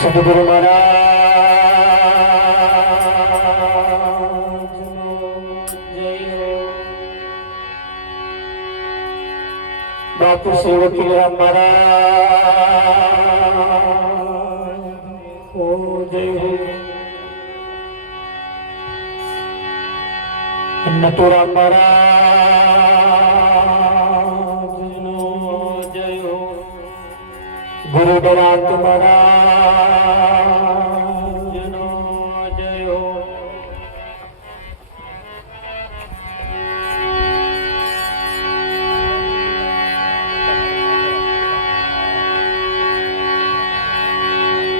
સદગુરુ મહારાજ બાપુ શ્રી વકીલરામ મહારાજ ઓ જય હો. નટુરામ મહારાજ જય હો. ગુરુ દરાંત મહારાજ જય હો.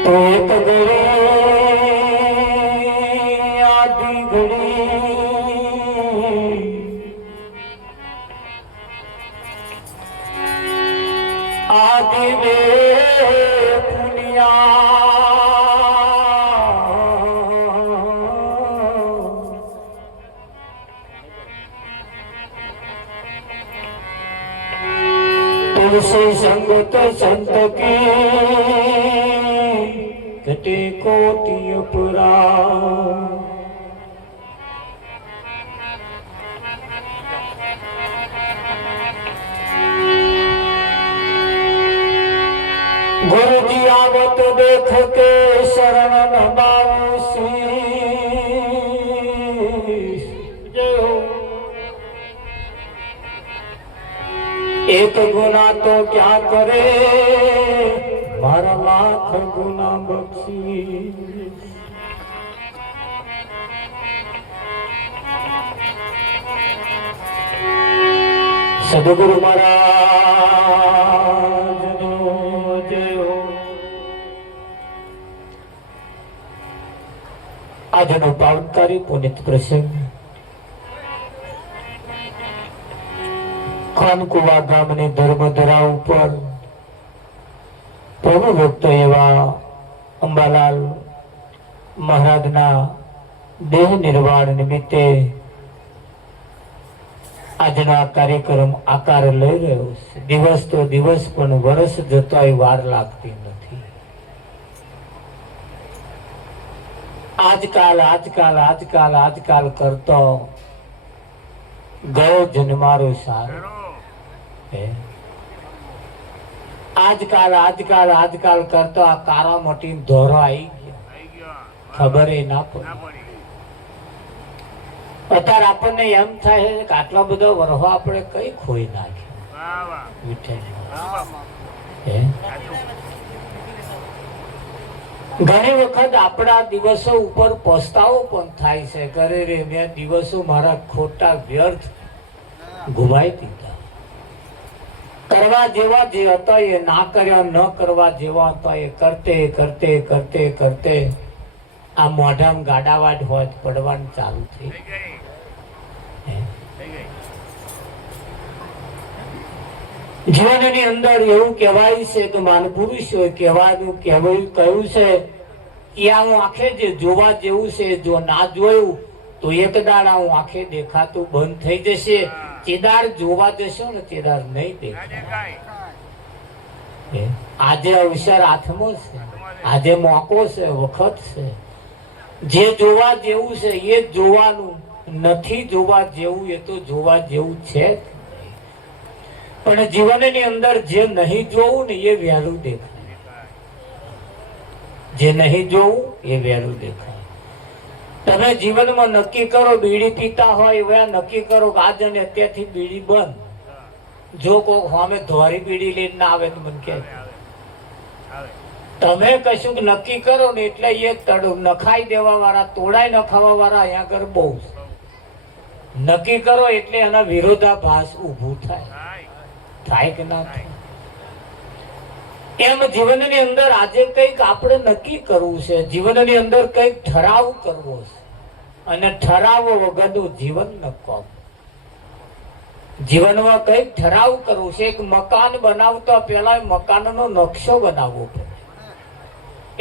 તો એક ઘડી આધી ઘડી આધી બે तुलसी संगत संत की घटे कोटि अपराध. गुरु जी आवत देख के शरण नमाऊं शीश. जय हो. एक गुना तो क्या करे मारा लाख गुना बख्शी. सदगुरु महाराज जय हो. આજનો પાવનકારી પુનિત પ્રસંગ ખાનકુવા ગામની ધર્મધરા ઉપર પ્રભુ ભક્ત એવા અંબાલાલ મહારાજના દેહ નિર્વાણ નિમિત્તે આજનો આ કાર્યક્રમ આકાર લઈ રહ્યો છે. દિવસ તો દિવસ પણ વર્ષ જતોય વાર લાગતી નથી. આજકાલ આજકાલ આજકાલ આજકાલ કરતો ગયો જન્મારો સારો. આજકાલ આજકાલ આજકાલ કરતો આ કારા મોટી ધોરો આવી ગયો, ખબર ના પડી. અત્યારે આપણને એમ થાય કે આટલા બધા વરહો આપણે કઈ ખોઈ નાખ્યું. ઘણી વખત આપણા દિવસો ઉપર પસ્તાવો પણ થાય છે, કરે રે મેં દિવસો મારા ખોટા વ્યર્થ ગુમાઈ દીધા. કરવા જેવા જે હતા એ ના કર્યા, ન કરવા જેવા હતા એ કરતે કરતે કરતે કરતે આ મોઢામાં ગાડાવાડ હોય પડવાનું ચાલુ થઈ. જીવનની અંદર એવું કહેવાય છે કે માનપુરુષોએ કહેવાનું કહેવાયું કહ્યું છે કે આ હું આંખે જે જોવા જેવું છે, જો ના જોયું તો એક દાડા હું આંખે દેખાતું બંધ થઈ જશે. ચેદાર જોવા જશો ને ચેદાર નહીં દેખાય. આજે અવસર હાથમાં છે, આજે મોકો છે, વખત છે. જે જોવા જેવું છે એ જ જોવાનું, નથી જોવા જેવું એ તો જોવા જેવું છે. પણ જીવનની અંદર જે નહીં જોવું ને એ વહેલું દેખાય. જે નહીં જોવું એ વહેલું દેખાય. તમે જીવનમાં નક્કી કરો બીડી પીતા હોય એવા નક્કી કરો કે આજ અને અત્યારથી બીડી બંધ. જો કોઈ સામે ધોરી બીડી લઈને ના આવે તો મને કે તમે કશું નક્કી કરો ને એટલે એ નખાઈ દેવા વાળા, તોડાઈ નખાવા વાળા અહીંયા આગળ બહુ નક્કી કરો એટલે એના વિરોધાભાસ ઊભું થાય. થાય કે ના થાય? એમ જીવનની અંદર આજે કંઈક આપણે નક્કી કરવું છે, જીવનની અંદર કંઈક ઠરાવ કરવો છે. અને ઠરાવો વગરનું જીવન નકામ. જીવનમાં કંઈક ઠરાવ કરવું છે. એક મકાન બનાવતા પહેલા મકાનનો નકશો બનાવવો પડે.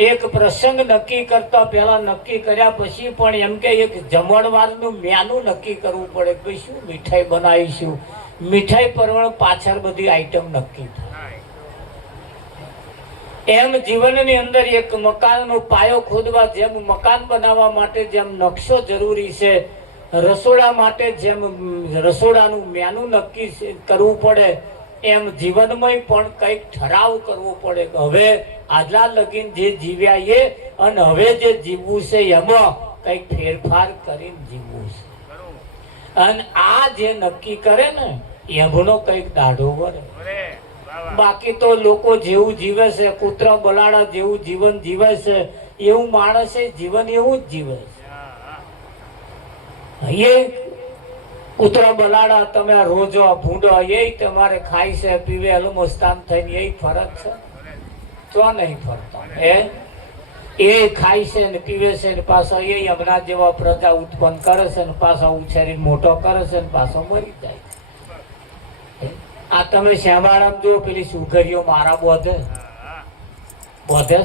એક પ્રસંગ નક્કી કરતા પહેલા નક્કી કર્યા પછી પણ એમ કે એક જમણવારનું મેનુ નક્કી કરવું પડે કે શું મીઠાઈ બનાવીશું. મીઠાઈ પરવણ પાછળ બધી આઈટમ નક્કી થાય. એમ જીવનની અંદર એક મકાનનો પાયો ખોદવા જેમ મકાન બનાવવા માટે જેમ નકશો જરૂરી છે, રસોડા માટે જેમ રસોડાનું મેનુ નક્કી કરવું પડે, એમ જીવનમાં પણ કંઈક ઠરાવ કરવો પડે કે હવે આટલા લગીન જે જીવ્યા એ અને હવે જે જીવવું છે એમાં કંઈક ફેરફાર કરીને જીવવું છે. અને આ જે નક્કી કરે ને એમનો કંઈક દાઢો વળે. બાકી તો લોકો જેવું જીવે છે, કૂતરા બલાડા જેવું જીવન જીવે છે એવું માણસે જીવન એવું જ જીવે છે. એ કૂતરા બલાડા તમે રોજો ભૂંડો એ તમારે ખાય છે, પીવે, અલમસ્તાન થઈને એ ફરક છે? તો નહીં ફરતા. એ ખાય છે ને પીવે છે ને પાછા એ હમણાં જેવા પ્રજા ઉત્પન્ન કરે છે ને પાછા ઉછેરીને મોટો કરે છે ને પાછો મરી જાય. આ તમે શ્યામાળામ જો પેલી સુગરીઓ મારા બોધે છે,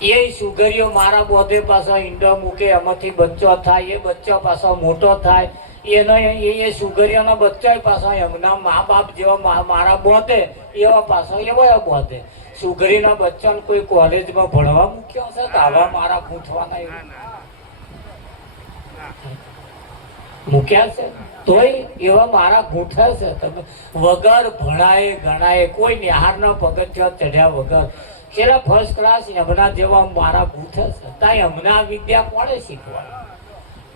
એ સુગરીઓ મારા બોધે પાછા ઈંડો મૂકે, એમાંથી બચ્ચો થાય, એ બચ્ચો પાછો મોટો થાય, એનો એ સુગરીઓનો બચ્ચો પાછા એમના મા બાપ જેવા મારા બોધે એવા પાછો એવા બોધે. સુગરીના બચ્ચાને કોઈ કોલેજમાં ભણવા મૂક્યો છે તો આવા મારા પૂછવાના મૂક્યા છે તોય એવા મારા ગૂંઠા છે. તમે વગર ભણાય ગણાય કોઈ નિહારના પગથિયા ચઢ્યા વગર કેરા ફર્સ્ટ ક્લાસ એમના જેવા મારા ગૂંઠા છે. તાય હમણાં વિદ્યા કોણે શીખવાડી?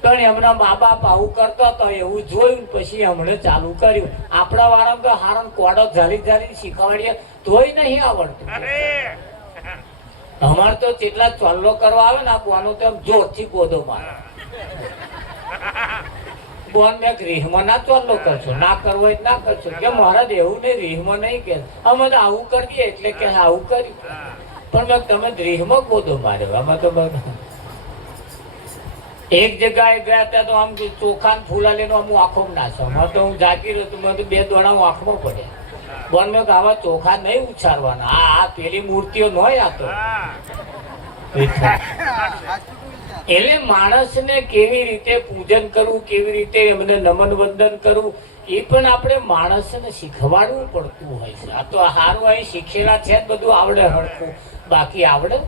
પણ એમના મા બાપ આવું કરતો હતો એવું જોયું પછી હમણે ચાલુ કર્યું. આપણા વાળા તો હારણ કોડો ઝાલી ઝાલી શીખવાડીએ તોય નહીં આવડતું. અમારે તો જેટલા ચોલ્લો કરવા આવે ને આ બોનો તો જોરથી ગોદો મારે. બોન મેં રીહમાં ના ચોલ્લો કરશો, ના કરવો હોય ના કરશો કે મહારાજ એવું નહીં, રીહમાં નહીં કે અમે તો આવું કરીએ એટલે કે આવું કર્યું. પણ મેં તમે રીહમાં ગોદો માર્યો. અમે તો એક જગ્યાએ ગયા હતા તો આમ ચોખા ફૂલા લઈને આમ આંખો નાશો. તો હું જાગી રહ્યો તો મને 2 દોડા હું આંખમાં પડ્યા. બોન મેં આવા ચોખા નહીં ઉછારવાના, આ પેલી મૂર્તિઓ ન હોય. આ તો એટલે માણસને કેવી રીતે પૂજન કરવું, કેવી રીતે એમને નમન વંદન કરવું એ પણ આપણે માણસને શીખવાડવું પડતું હોય છે. આ તો હારું અહીં શીખેલા છે બધું આવડે હરખું, બાકી આવડે?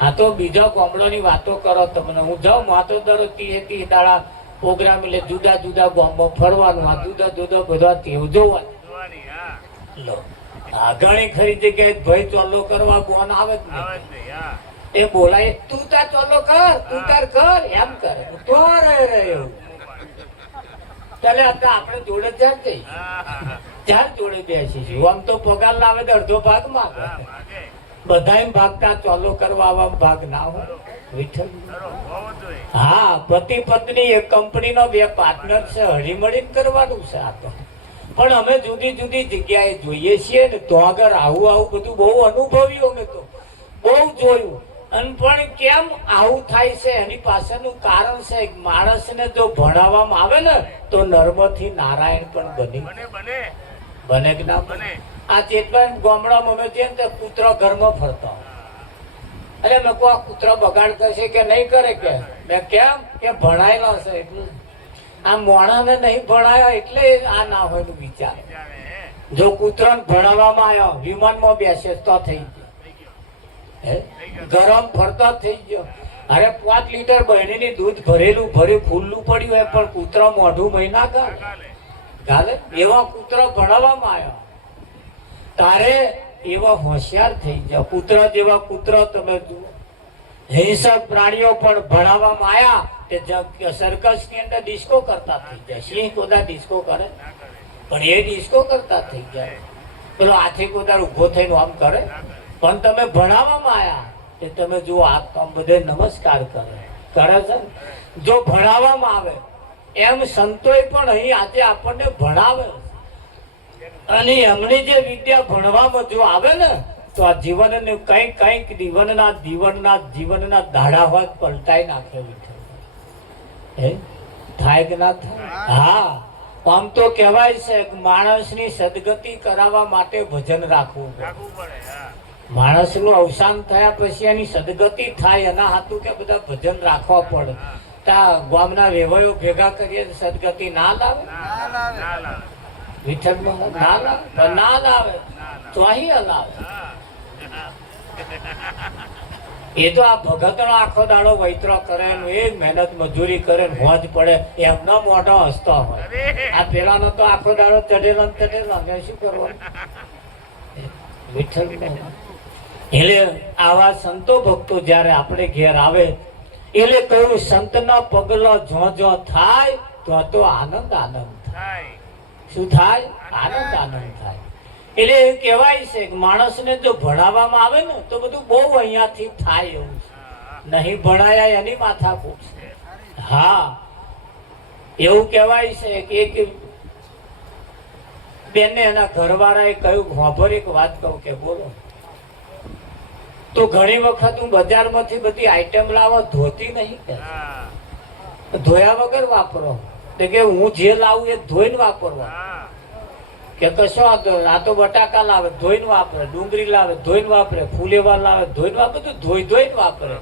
આ તો બીજા ગામડાની વાતો કરો તમને. હું જાઉં માતો દરરોજ 30 દાડા પ્રોગ્રામ એટલે જુદા જુદા ગામમાં ફરવાનું, આ જુદા જુદા બધા તેવ જોવાનું. ઘણી ખરી જગ્યાએ ભાઈ ચોલ્લો કરવા બોન આવે જ નહીં. એ બોલાય તું તાર ચોલ્લો કર, તું તાર કર, એમ કરે તો એવું. ચાલે આપણે જોડે જ્યાં જઈ ચાર જોડે બેસીશું. આમ તો પગાર લાવે તો અડધો ભાગ માંગે. બધા ભાગતા ચોલ્લો કરવા આવા ભાગ ના હોય. વિઠ્ઠલ હા, પતિ પત્ની એક કંપનીનો 2 પાર્ટનર છે, હળીમળીને કરવાનું છે. આ તો પણ અમે જુદી જુદી જગ્યાએ જોઈએ છીએ ને તો આગળ આવું બધું બહુ અનુભવ્યું, અમે તો બહુ જોયું. અને પણ કેમ આવું થાય છે એની પાછળનું કારણ છે. માણસને જો ભણાવવામાં આવે ને તો નર્મથી નારાયણ પણ બને કે ના બને? આ જેટલા ગામડામાં અમે જઈએ ને કૂતરો ઘરમાં ફરતા એટલે મેં કહું આ કૂતરો બગાડ કરશે કે નહીં કરે? કે મેં કેમ કે ભણાયેલા છે એટલું. આ મોણાને નહીં ભણાયો એટલે આ ના હોય નું વિચાર. જો કૂતરાને ભણાવવામાં આવ્યો, વિમાનમાં બેસે તો થઈ ગયો, ગરમ ફરતો થઈ ગયો. અરે 5 લીટર બહેણીની દૂધ ભરેલું ખુલ્લું પડ્યું હોય પણ કૂતરો મોઢું મહિના ગાલે એવા કૂતરો ભણાવવામાં આવ્યો. તારે એવા હોશિયાર થઈ જાવ. કૂતરા જેવા કૂતરો તમે જુઓ. હિંસક પ્રાણીઓ પણ ભણાવવામાં આવ્યા કે સર્કસ ની અંદર ડિસ્કો કરતા થઈ જાય. સિંહ કોદા ડિસ્કો કરે પણ એ ડિસ્કો કરતા થઈ જાય. પેલો હાથી કોદાર ઉભો થઈને આમ કરે પણ તમે ભણાવવામાં આવ્યા કે તમે જુઓ આ કામ બધે નમસ્કાર કરે છે. જો ભણાવવામાં આવે એમ સંતોય પણ અહીં આજે આપણને ભણાવે અને એમની જે વિદ્યા ભણવામાં જો આવે ને તો આ જીવનને કંઈક જીવનના દાડા હોય પલટાઈ નાખે. થાય કે ના થાય? હા, આમ તો કહેવાય છે માણસની સદગતિ કરાવવા માટે ભજન રાખવું પડે. માણસનું અવસાન થયા પછી એની સદગતિ થાય એના હાથું કે બધા ભજન રાખવા પડે. તા ગામના વેવાયો ભેગા કરીએ સદગતિ ના લાવે? વિઠ્ઠલ ના લાવે તો અહીં હલાવે. એ તો આ ભગતનો આખો દાડો વૈતરો કરે ને એ મહેનત મજૂરી કરે ને હોજ પડે એમનો મોઢો હસતો હોય. આ પેલાનો તો આખો દાડો ચઢેલો ને ચઢેલો ને શું કરવાનું? વિઠ્ઠલ એટલે આવા સંતો ભક્તો જ્યારે આપણે ઘેર આવે એટલે કહ્યું સંતનો પગલો જો થાય તો આનંદ થાય. શું થાય? આનંદ થાય. એટલે એવું કહેવાય છે કે માણસને જો ભણાવવામાં આવે ને તો બધું બહુ અહીંયાથી થાય એવું છે. નહીં ભણાયા એની માથાકૂટ છે. હા, એવું કહેવાય છે કે એક બેનને એના ઘરવાળાએ કહ્યું, ખબર એક વાત કહું કે બોલો. તો ઘણી વખત હું બજારમાંથી બધી આઈટમ લાવવા ધોતી નહીં કે ધોયા વગર વાપરો કે હું જે લાવું એ ધોઈને વાપરવા કે કશો આ તો બટાકા લાવે ધોઈને વાપરે, ડુંગળી લાવે ધોઈને વાપરે, ફુલેવા લાવે ધોઈને વાપરે, તો ધોઈને વાપરે.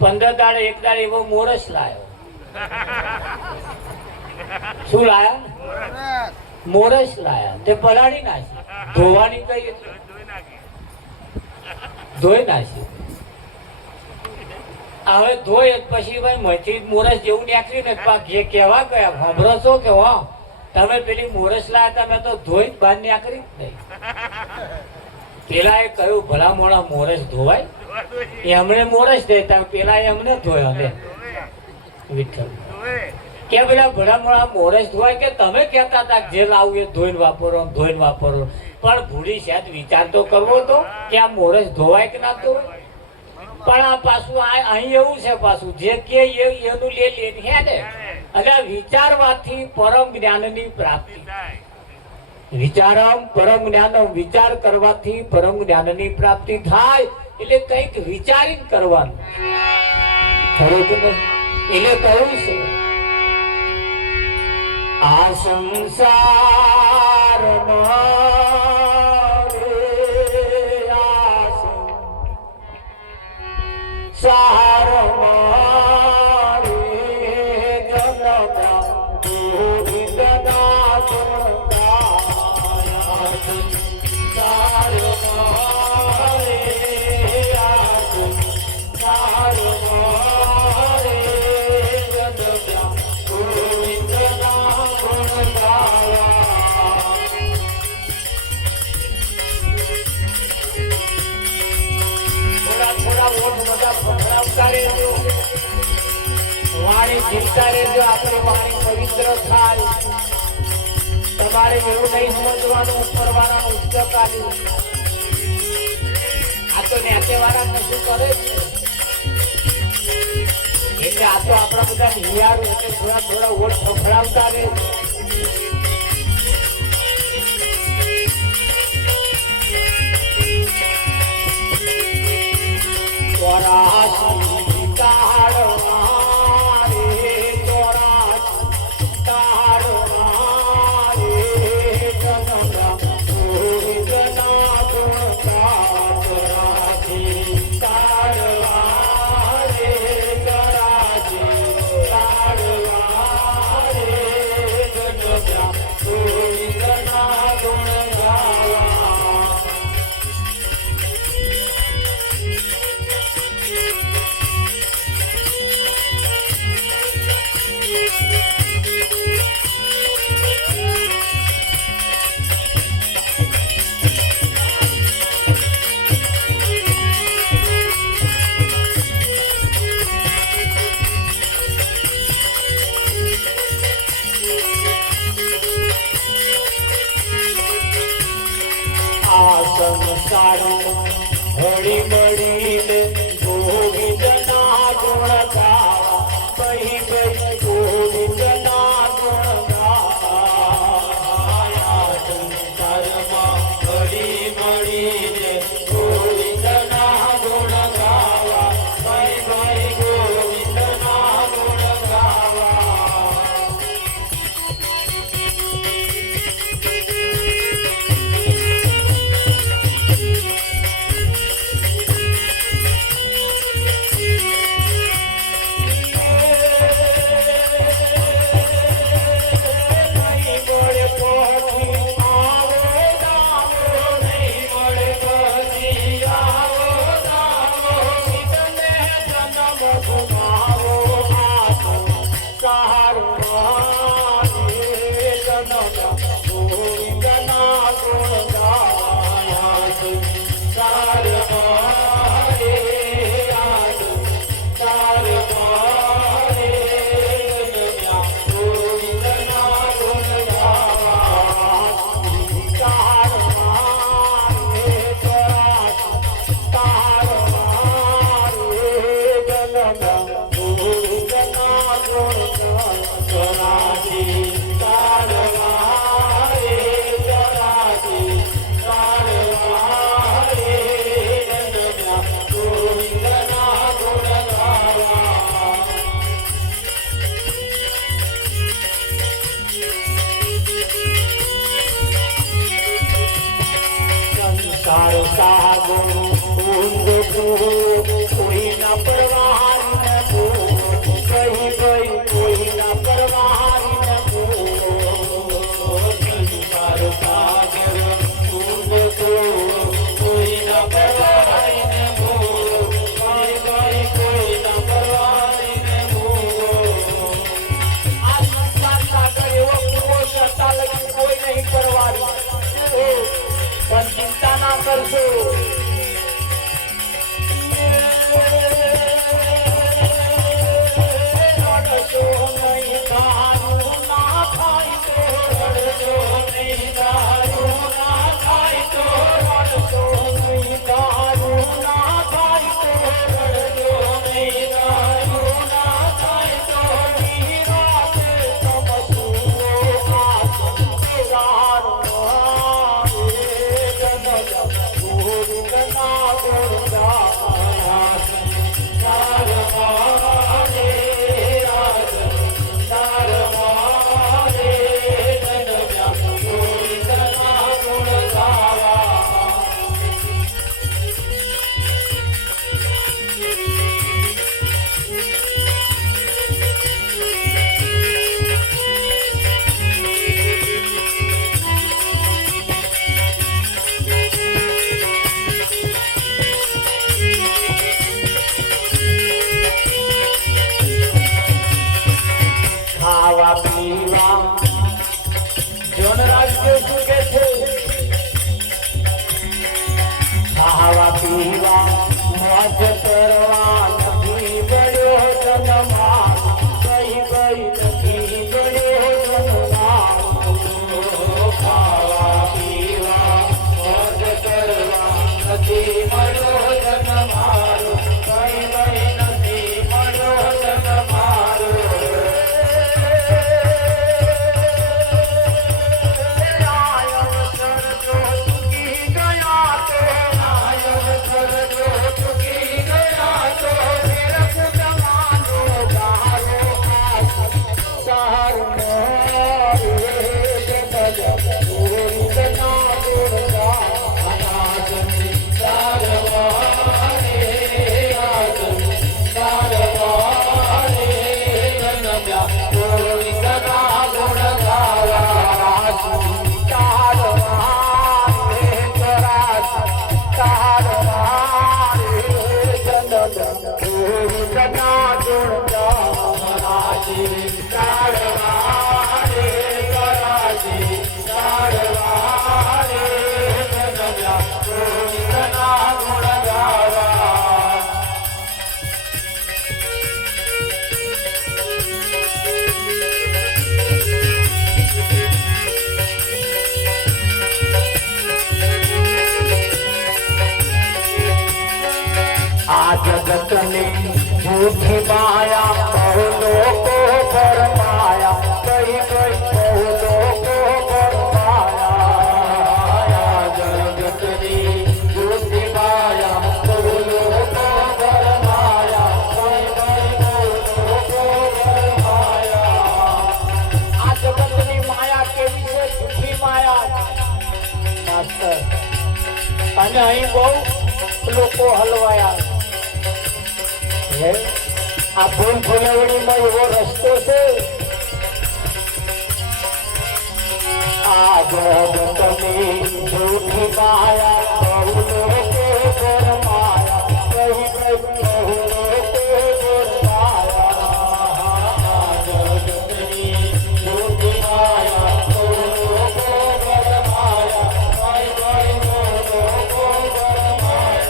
15 દાડે એક દાડે એવો મોરસ લાયો. શું લાયા? મોરસ લાયા. તે પલાળી નાખી. ધોવાની કઈ ધોઈ નાખી. હવે ધોઈ પછી ભાઈ મથી મોરસ જેવું નીકળી ને જે કેવા ગયા સાંભળો છો કે હા તમે પેલી મોરસ લાયા તમે તો ધોઈ બહાર નીકળી જ નહીં. પેલા એ કહ્યું ભલા મોડા મોરસ ધોવાય? એમણે મોરસ દેતા પેલા એમને ધોયા લે વિઠ્ઠલ કે પેલા ભલા મોડા મોરસ ધોવાય કે તમે કહેતા હતા જે લાવું એ ધોઈને વાપરો ધોઈને વાપરો. પણ ભૂલી શાયદ વિચાર તો કરવો તો કે આ મોરસ ધોવાય કે ના ધોવાય. પણ આ પાછું અહીં એવું છે પાછું જે કે એનું લે હે ને એટલે વિચારવાથી પરમ જ્ઞાનની પ્રાપ્તિ. વિચારમ પરમ જ્ઞાન, વિચાર કરવાથી પરમ જ્ઞાનની પ્રાપ્તિ થાય. એટલે કંઈક વિચારીને કરવાનું ખરું કે નહીં? એટલે કહ્યું છે આ સંસારમાં સારમાં વાણી જીવતા રહેજો. આપણી વાણી પવિત્ર થાય. તમારે એવું નહીં સમજવાનું ઉપરવાળાનું ઉચ્ચક આવ્યું આ તો નેચેવાળા કશું કરે છે એટલે આ તો આપણા બધા નિયારું એટલે થોડા ઓઠ ફફડાવતા રહે. હળી મળીને ગોવિંદના ગુણ ગાવા, બહી બહી ગોવિંદના ગુણ ગાવા. સંસારમાં હળી મળીને ગોવિંદના ગુણ ગાવા, બહી બહી ગોવિંદના ગુણ ગાવા. પીવા જોનરાજ કે શું કે છે ખાવા પીવા મોજ કરવા નથી બળ્યો જન્મા કઈ ગઈ નથી બળ્યો જન્મા ખાવા પીવા મોજ કરવા નથી મળ્યો જન્મારો કઈ ગઈ નથી મળ્યો જન્મારો આ જગતની झूठी माया बहु लोको पर माया कई कई बहु लोको पर माया जगतनी झूठी माया बहु लोको पर माया कई कई बहु लोको पर माया આ જગતની માયા કેવી છે झूठी માયા માસ્ટર અને અહીં બહુ લોકો હલવાયા આ ફૂલ ફૂલવણીમાં એવો રસ્તો છે આ જગતની झूठी માયા બહુ લોકો પર માયા કઈ કઈ બહુ લોકો પર માયા જગતની झूठी માયા બહુ લોકો પર માયા કઈ કઈ બહુ લોકો પર માયા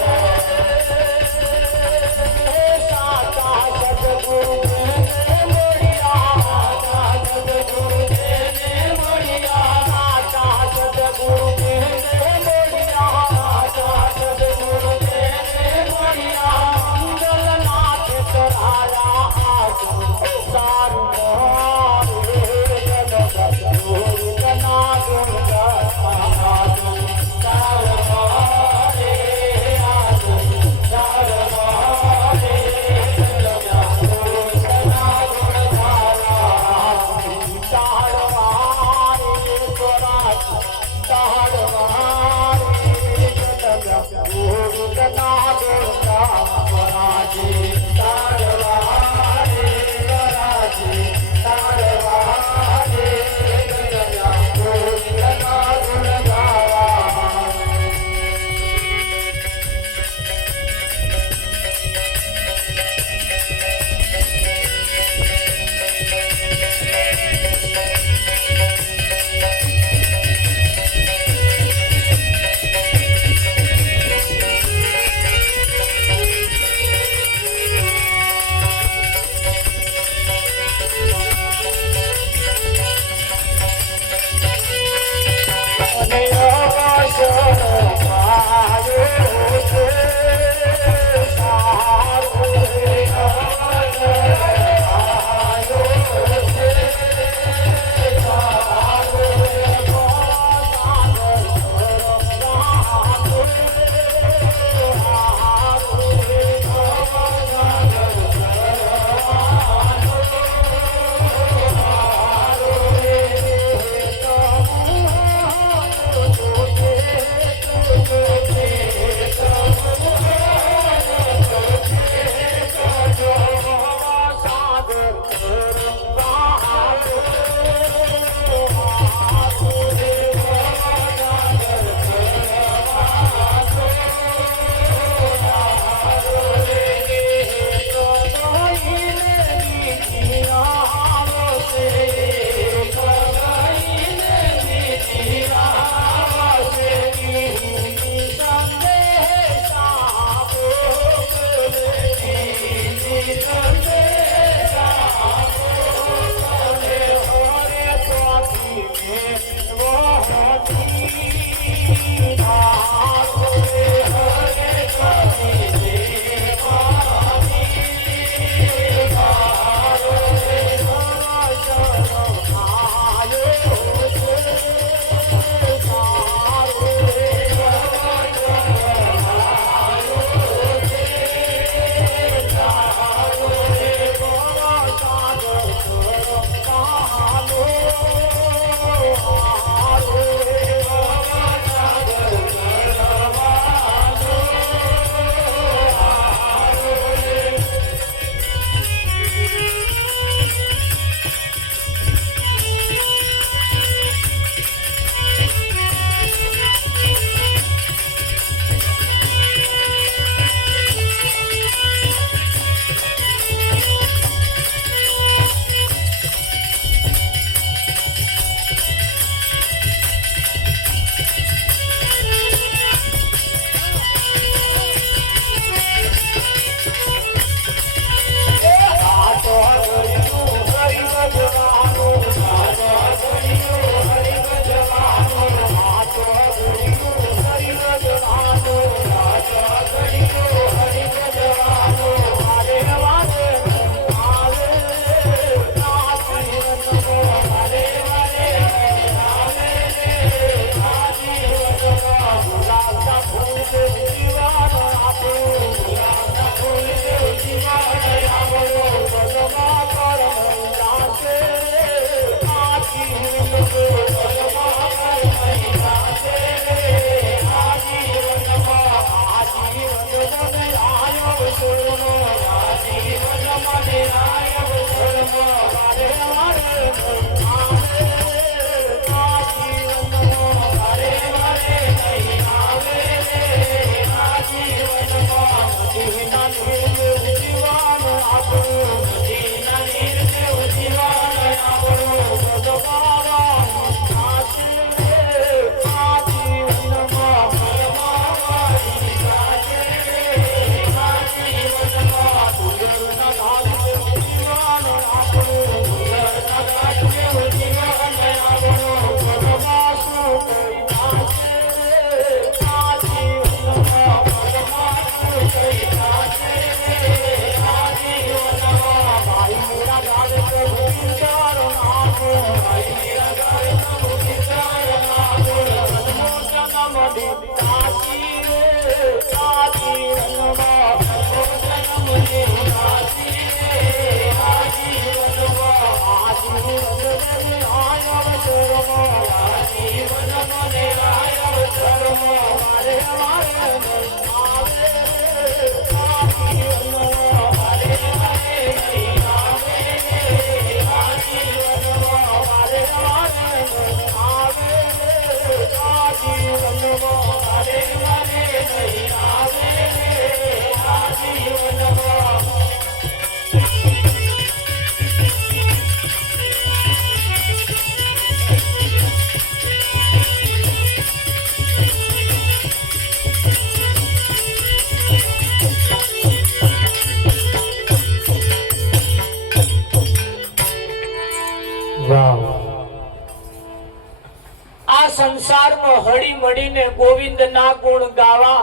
હળી મળીને ગોવિંદના ગુણ ગાવા,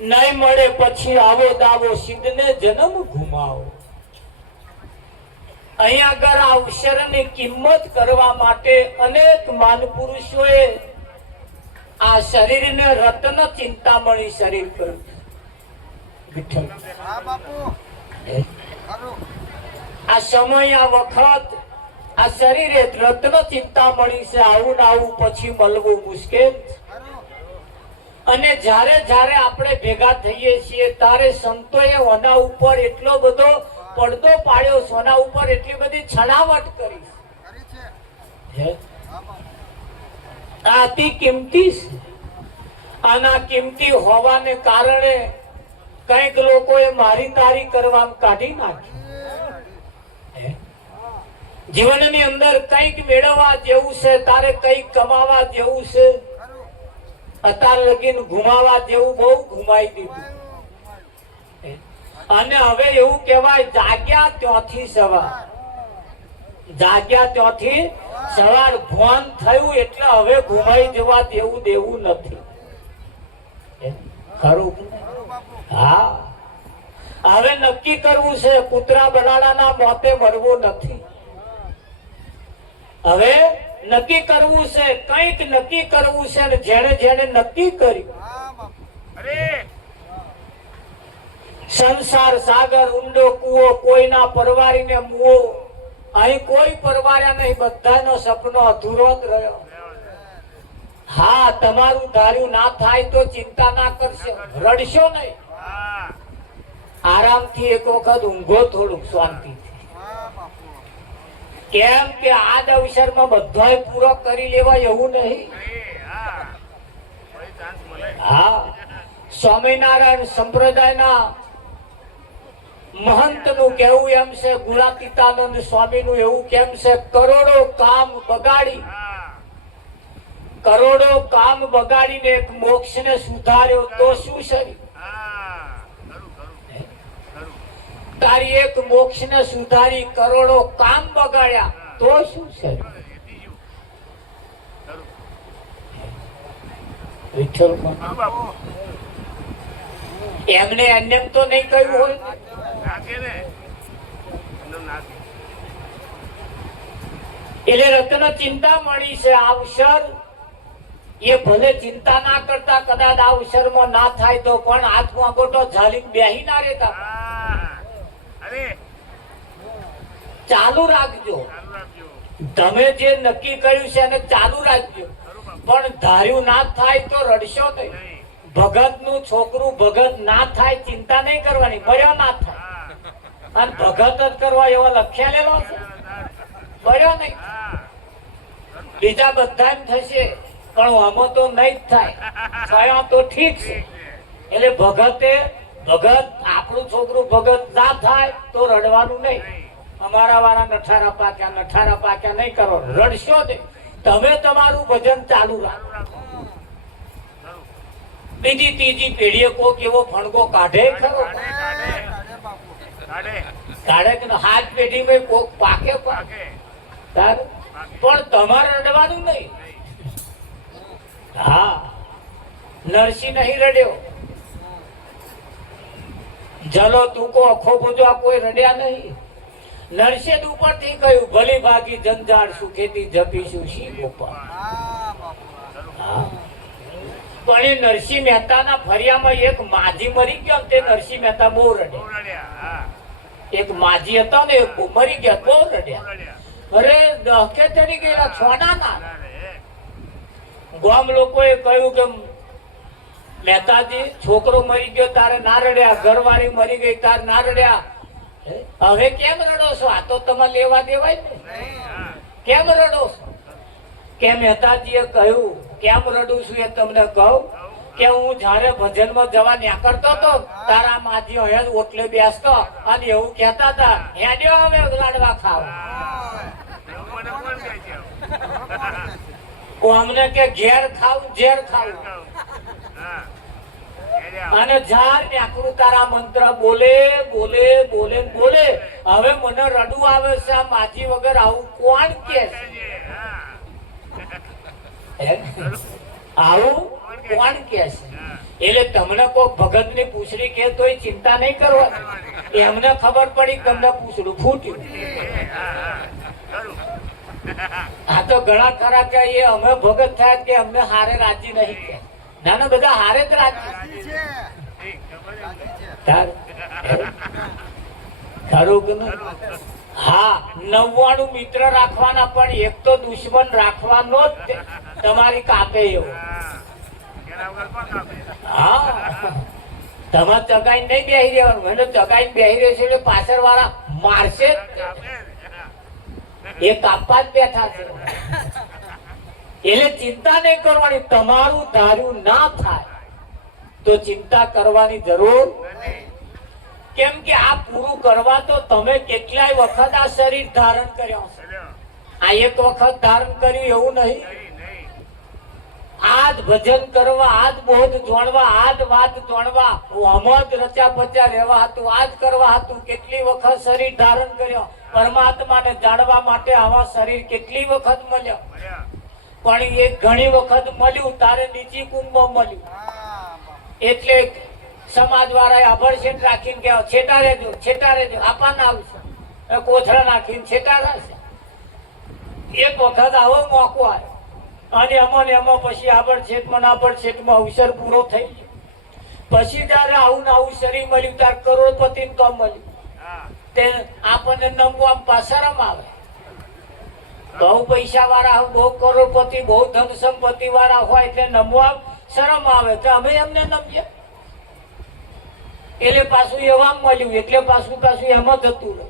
નહીં મળે પછી આવો દાવો સિદ્ધને જન્મ ઘુમાવો. અહીંયા આગળ આ અવસરની કિંમત કરવા માટે અનેક મહાપુરુષોએ આ શરીરને રત્ન ચિંતામણી શરીર કર્યું. આ સમય, આ વખત, આ શરીરે રત્ન ચિંતામણી છે. આવું ને આવું પછી મળવું મુશ્કેલ. અને જ્યારે જ્યારે આપણે ભેગા થઈએ છીએ ત્યારે સંતોએ ઓના ઉપર એટલો બધો પડદો પાડ્યો, સોના ઉપર એટલી બધી છણાવટ કરી છે. આ અતિ કિંમતી છે. આના કિંમતી હોવાને કારણે કઈક લોકોએ મારી તારી કરવામાં કાઢી નાખી. જીવનની અંદર કઈક મેળવવા જેવું છે, તારે કઈક કમાવા જેવું છે, અત્યાર લગીન ઘુમાવા જેવું બહુ ઘુમાઈ દીધું. અને હવે એવું કહેવાય, જાગ્યા ત્યાંથી સવાર. જાગ્યા ત્યાંથી સવાર. ભાન થયું એટલે હવે ઘુમાઈ જવા દેવું દેવું નથી. ખરું? હા, હવે નક્કી કરવું છે, કૂતરા બલાડાના મોતે મરવું નથી. હવે નક્કી કરવું છે, કંઈક નક્કી કરવું છે. અને જેને જેને નક્કી કર્યું, સંસાર સાગર ઊંડો કૂવો, કોઈના પરવારીને મુઓ. અહીં કોઈ પરવાર્યા નહીં, બધાનો સપનો અધૂરો જ રહ્યો. હા, તમારું ધાર્યું ના થાય તો ચિંતા ના કરશો, રડશો નહીં. આરામથી એક વખત ઊંઘો, થોડુંક શાંતિથી. કેમ કે આજ અવસરમાં બધાય પૂરો કરી લેવા એવું નહીં. હા, સ્વામિનારાયણ સંપ્રદાયના મહંત નું કેવું એમ છે, ગુણાતીતાનંદ સ્વામી નું એવું કેમ છે, કરોડો કામ બગાડી, કરોડો કામ બગાડીને એક મોક્ષ ને સુધાર્યો તો શું શરી? તારી એક મોક્ષ ને સુધારી, કરોડો કામ બગાડ્યા તો શું શરી? એમને અન્ય તો નહીં કહ્યું હોય. એટલે રત્ન ચિંતા મળી છે. અવસર એ ભલે ચિંતા ના કરતા, કદાચ આ અવસરમાં ના થાય તો પણ હાથમાં ગોટો ઝાલી બેહી ના રહેતા. ચાલુ રાખજો. તમે જે નક્કી કર્યું છે એને ચાલુ રાખજો. પણ ધાર્યું ના થાય તો રડશો નહીં. ભગત નું છોકરું ભગત ના થાય, ચિંતા નહીં કરવાની, ભર્યો ના થાય. અને ભગત જ કરવા એવા લખ્યા લેલો છે, ભર્યો નહીં. બીજા બધા થશે પણ આમાં તો નહીં જ થાય. કયો તો ઠીક છે. એટલે ભગતે ભગત, આપણું છોકરું ભગત ના થાય તો રડવાનું નહીં. અમારા વાળા નઠારા પાક્યા નહીં કરો, રડશો નહીં. તમે તમારું ભજન ચાલુ રાખો. બીજી ત્રીજી પેઢીએ કોક એવો ફણગો કાઢે ખરો? કાઢે કે હાથ પેઢી કોક પાકે પણ તમારે રડવાનું નહીં. હા, નરસિંહ નહીં રડ્યો, જલો તુકો અખો બુજો કોઈ રડ્યા નહીં. નરસિંહ ઉપરથી કહ્યું, ભલી ભાગી જંજાળ સુખેતી જપીશું શી ગોપાલ. પણ એ નરસિંહ મહેતાના ફરિયામાં એક માજી મરી ગયો, તે નરસિંહ મહેતા બહુ રડ્યા. એક માજી હતા ને, મરી ગયા, બહુ રડ્યા. અરે દહકે ચડી ગયેલા છોડાના. ગામ લોકોએ કહ્યું કે મહેતાજી, છોકરો મરી ગયો તારે ના રડ્યા, ઘરવાળી મરી ગઈ તારે ના રડ્યા, હવે કેમ રડો છો? આ તો તમારે લેવા દેવાય ને, કેમ રડો છો? કે મહેતાજીએ કહ્યું, કેમ રડું છું એ તમને કહું કે હું જયારે ભજનમાં જવા નીકળતો હતો, તારા માજી અહીંયા ઓટલે બેસતો અને એવું કહેતા હતા, હેડ્યો હવે લાડવા ખાવ. અમને કે ઘેર ખાવું, ઝેર ખાવું. અને જાર ન્યાકરું તારા મંત્ર બોલે બોલે બોલે બોલે. હવે મને રડવું આવે છે, આ માજી વગર આવું કોણ કે? આવું કોણ કે છે? એટલે તમને કોઈ ભગત ની પૂછડી કે તોય ચિંતા નહીં કરવાની. એમને ખબર પડી કે તમને પૂછડું ફૂટ્યું. આ તો ઘણા ખરા કે એ અમે ભગત થયા કે અમને હારે રાજી નહીં કે. ના ના, બધા હારે જ રાજી ખરું કે નહીં? હા, 99 મિત્ર રાખવાના પણ એક તો દુશ્મન રાખવાનો જ તમારી કાપે એવો. હા, તમારે ચગાઈ નહીં બેહી રહેવાનું. એને ચગાઈ બેહી રહ્યો છે એટલે પાછળ વાળા મારશે જ. એ કાપવા જ બેઠા છે. એટલે ચિંતા નહીં કરવાની. તમારું ધાર્યું ના થાય તો ચિંતા કરવાની જરૂર. કેમ કે આ પૂરું કરવા તો તમે કેટલાય વખત આ શરીર ધારણ કર્યો છે. આ એક વખત ધારણ કર્યું એવું નહીં. આજ ભજન કરવા, આજ બોધ જોડવા, આજ વાત જોડવા, અમદ રચા પચા રહેવા હતું, આજ કરવા હતું. કેટલી વખત શરીર ધારણ કર્યો. પરમાત્માને જાણવા માટે આવા શરીર કેટલી વખત મળ્યો. પણ એ ઘણી વખત મળ્યું તારે નીચી કુંભ મળ્યું. એટલે સમાજ વાળા આભડછેટ રાખીને કે છેટા રહેજો, છેટા રહેજો, આપાને આવશે, કોથળા નાખીને છેટા રહેશે. એક વખત આવો મોકો આવ્યો અને એમાં પછી આભડછેટમાં અવસર પૂરો થઈ ગયો. પછી જયારે આવું ને આવું શરીર મળ્યું ત્યારે કરોડપતિ નું કામ મળ્યું. તે આપણને નમવા શરમ આવે. બહુ પૈસા વાળા, બહુ કરોડપતિ, બહુ ધન સંપત્તિ વાળા હોય એટલે નમવા શરમ આવે તો અમે એમને નમીએ. એટલે પાછું એવા મળ્યું એટલે પાછું એમાં જતું રહે.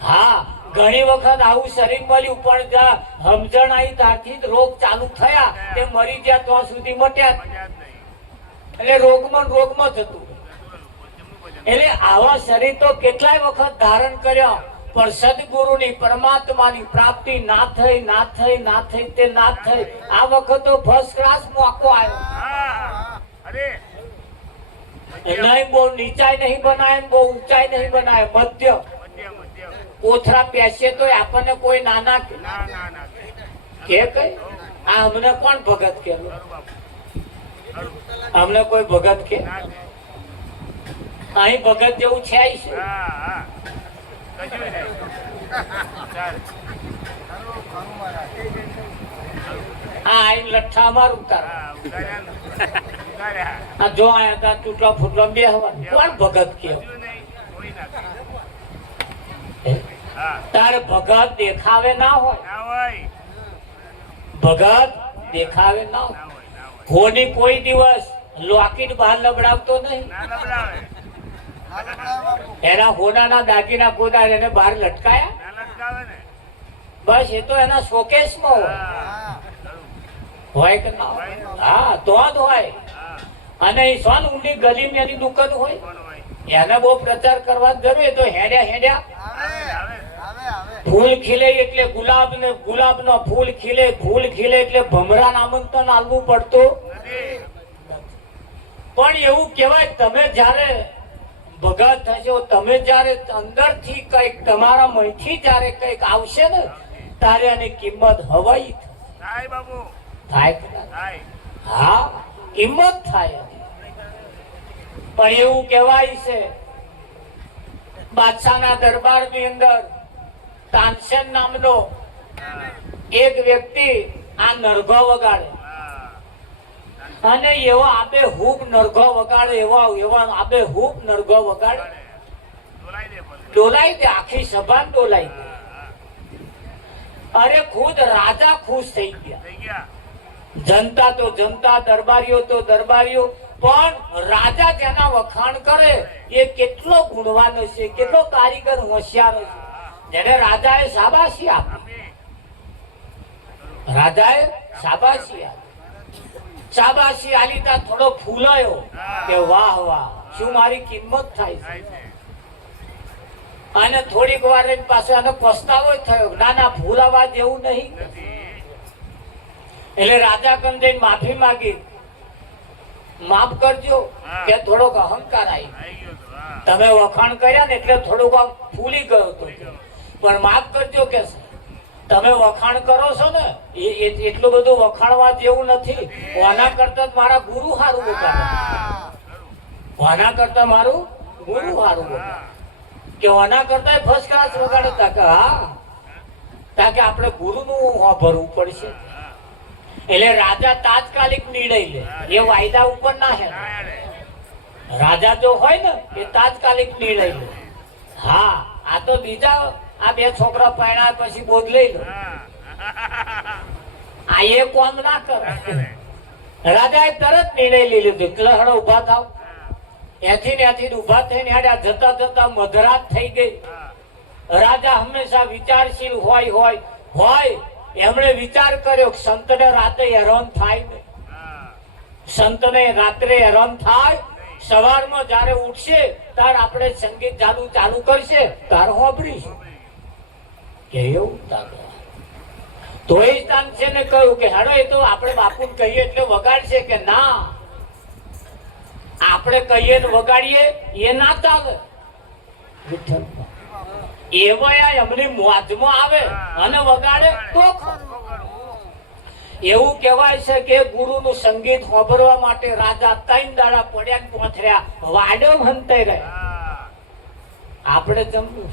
હા, ઘણી વખત આવું શરીર મળ્યું પણ સમજણ આવી ત્યારથી જ રોગ ચાલુ થયા. તે મરી ગયા ત્યાં સુધી મટ્યા એટલે રોગમાં જતું. એટલે આવા શરીર તો કેટલાય વખત ધારણ કર્યા પણ સદગુરુની પરમાત્માની પ્રાપ્તિ ના થઈ તે ના થઈ. આ વખત તો ફર્સ્ટ ક્લાસ મોકો આવ્યો. નહીં બહુ નીચાઈ નહીં બનાય, બહુ ઊંચાઈ નહીં બનાય, મધ્ય. કોથળા પેસે તો આપણને કોઈ નાના કે કઈ આ અમને કોણ ભગત કે? અમને કોઈ ભગત કે? અહીં ભગત જેવું છે. લઠ્ઠા અમારું ઉતાર. જો આયા તા તૂટલા ફૂટલા બેહવાનું કોણ ભગત કે? તારે ભગત દેખાવે ના હોય. ભગત દેખાવે ના હોય. હોની કોઈ દિવસ લોકેટ બહાર લબડાવતો નહીં. એના હોનાના દાગીના કોદાર એને બહાર લટકાયા. બસ એ તો એના શોકેસમાં હોય કે ના હોય? હા, તો જ હોય. અને એ સોન ઊંડી ગલીમાં એની દુકાન હોય. એને બહુ પ્રચાર કરવા જરૂર. તો હેડ્યા ફૂલ ખીલે એટલે ગુલાબ નો ફૂલ ખીલે એટલે ભમરા આમંત્રણ આલવું પડતું. પણ એવું કહેવાય તમે જયારે ભગત થશો, તમે જયારે અંદરથી કઈક તમારા મનથી જયારે કઈક આવશે ને ત્યારે એની કિંમત હવાઈ થાય. હા, કિંમત થાય. પણ એવું કહેવાય છે બાદશાહના દરબારની અંદર તાનસેન નામનો એક વ્યક્તિ આ નરઘો વગાડે અને એવો આબે હૂબ નરઘો વગાડે, એવા આબે હૂબ નરઘો વગાડે, ડોલાઈ દે, આખી સભા ડોલાઈ દે. અરે ખુદ રાજા ખુશ થઈ ગયા. જનતા તો જનતા, દરબારીઓ તો દરબારીઓ, પણ રાજા જેના વખાણ કરે એ કેટલો ગુણવાન છે, કેટલો કારીગર હોશિયાર છે. જેને રાજાએ શાબાશી આપી, રાજાએ શાબાશી આલી તા થોડો ફૂલાયો કે વાહ વાહ શું મારી કિંમત થાય છે. અને થોડીક વાર પાસે આનો પસ્તાવો થયો, ના ફૂલાવા જેવું નહીં. એટલે રાજા કંદે માફી માંગી, માફ કરજો કે થોડોક અહંકાર આવી, તમે વખાણ કર્યા ને એટલે થોડુંક આમ ફૂલી ગયો હતો, પણ માફ કરજો કે તમે વખાણ કરો છો ને એટલું બધું વખાણવા જેવું નથી. આના કરતા મારા ગુરુ સારું વગાડે, આના કરતા મારું ગુરુ સારું વગાડે કે આના કરતા ફર્સ્ટ ક્લાસ વગાડે. તાકે હા, તાકે આપણે ગુરુનું ભરવું પડશે. એટલે રાજા તાત્કાલિક નિર્ણય લે, એ વાયદા ઉપર ના હે. રાજા જો હોય ને એ તાત્કાલિક નિર્ણય લે. હા, આ તો બીજા આ બે છોકરા પરણ્યા પછી બોધ લઈ લો, આ એ કોમ ના કરે. રાજાએ તરત નિર્ણય લઈ લીધો, લહડો ઉભા થાવ. એથી ઉભા થઈને જતા જતા મધરાત થઈ ગઈ. રાજા હંમેશા વિચારશીલ હોય એમણે વિચાર કર્યો સંતને રાતે હેરાન થાય ને, સંતને રાત્રે હેરાન થાય, સવારમાં જયારે ઉઠશે ત્યારે આપણે સંગીત ચાલુ કરશે ત્યારે હોભરીશું એવું. તોય છે ને કહ્યું કે હેડો એ તો આપણે બાપુ કહીએ એટલે વગાડશે કે ના, આપણે કહીએ ને વગાડીએ એ ના ચાલે. એવા એમની મોજમાં આવે અને વગાડે તો એવું કહેવાય છે કે ગુરુનું સંગીત સાંભળવા માટે રાજા 3 દાડા પડ્યા પહોંચ્યા, વાડો હંતાઈ રહ્યા. આપણે જમવું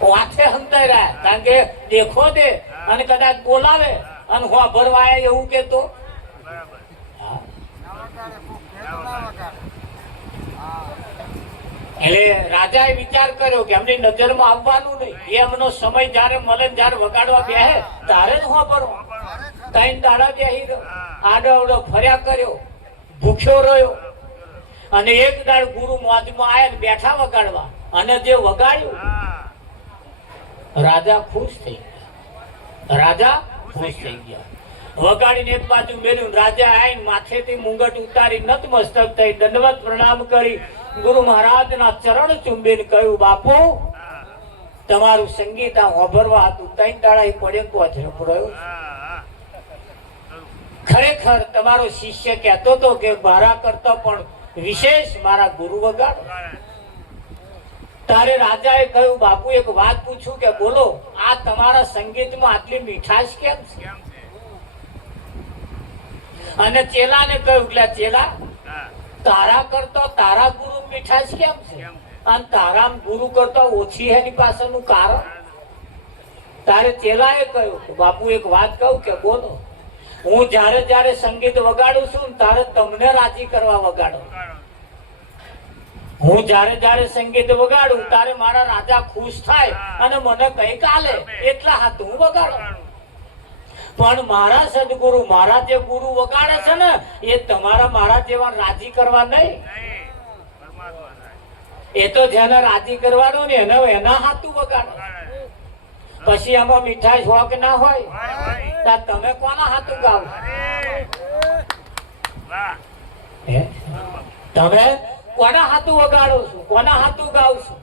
વાથે હંતાઈ રહ્યા, કારણ કે દેખો દે અને કદાચ બોલાવે અને સાંભળવા એવું કેતો. એટલે રાજાએ વિચાર કર્યો કે એમની નજરમાં આવવાનું નહીં, એમનો સમય જયારે મળે જયારે વગાડવા બેહે ત્યારે જ સાંભળવા. 3 દાડા બેહી રહ્યો, આડો અવડો ફર્યા કર્યો, ભૂખ્યો રહ્યો. અને એક દાડ ગુરુ મોજમાં આયા ને બેઠા વગાડવા, અને જે વગાડ્યું રાજા ખુશ થઈ ગયા. રાજા ખુશ થઈ ગયા. વગાડીને એક બાજુ મેલ્યું. રાજા આવીને માથેથી મુંગટ ઉતારી નતમસ્તક થઈ દંડવત પ્રણામ કરી ગુરુ મહારાજના ચરણ ચુંબીને કહ્યું, બાપુ તમારું સંગીત આ સાંભળવા હતું, 3 દાડા પડે પહોંચ્યો. ખરેખર તમારો શિષ્ય કહેતો હતો કે મારા કરતા પણ વિશેષ મારા ગુરુ વગાડો. તારે રાજાએ કહ્યું, બાપુ એક વાત પૂછું કે બોલો, આ તમારા સંગીતમાં આટલી મીઠાશ કેમ છે? અને ચેલાને કહ્યું, એટલે ચેલા તારા કરતા તારા ગુરુ મીઠાશ કેમ છે અને તારા ગુરુ કરતા ઓછી એની પાછળનું કારણ? તારે ચેલાએ કહ્યું, બાપુ એક વાત કહું કે બોલો, હું જ્યારે સંગીત વગાડું છું ત્યારે તમને રાજી કરવા વગાડો. હું જ્યારે સંગીત વગાડું ત્યારે મારા રાજા ખુશ થાય અને મને કઈ કાલે એટલા હાથ હું વગાડું. પણ મારા સદગુરુ, મારા જે ગુરુ વગાડે છે ને એ તમારા મારા જેવા રાજી કરવા નહીં. એ તો જેને રાજી કરવાનું ને એના હાથું વગાડો. પછી આમાં મીઠાઈ હોય કે ના હોય? તમે કોના હાથું ગાવ? તમે કોના હાથું વગાડો છો? કોના હાથું ગાવ છો?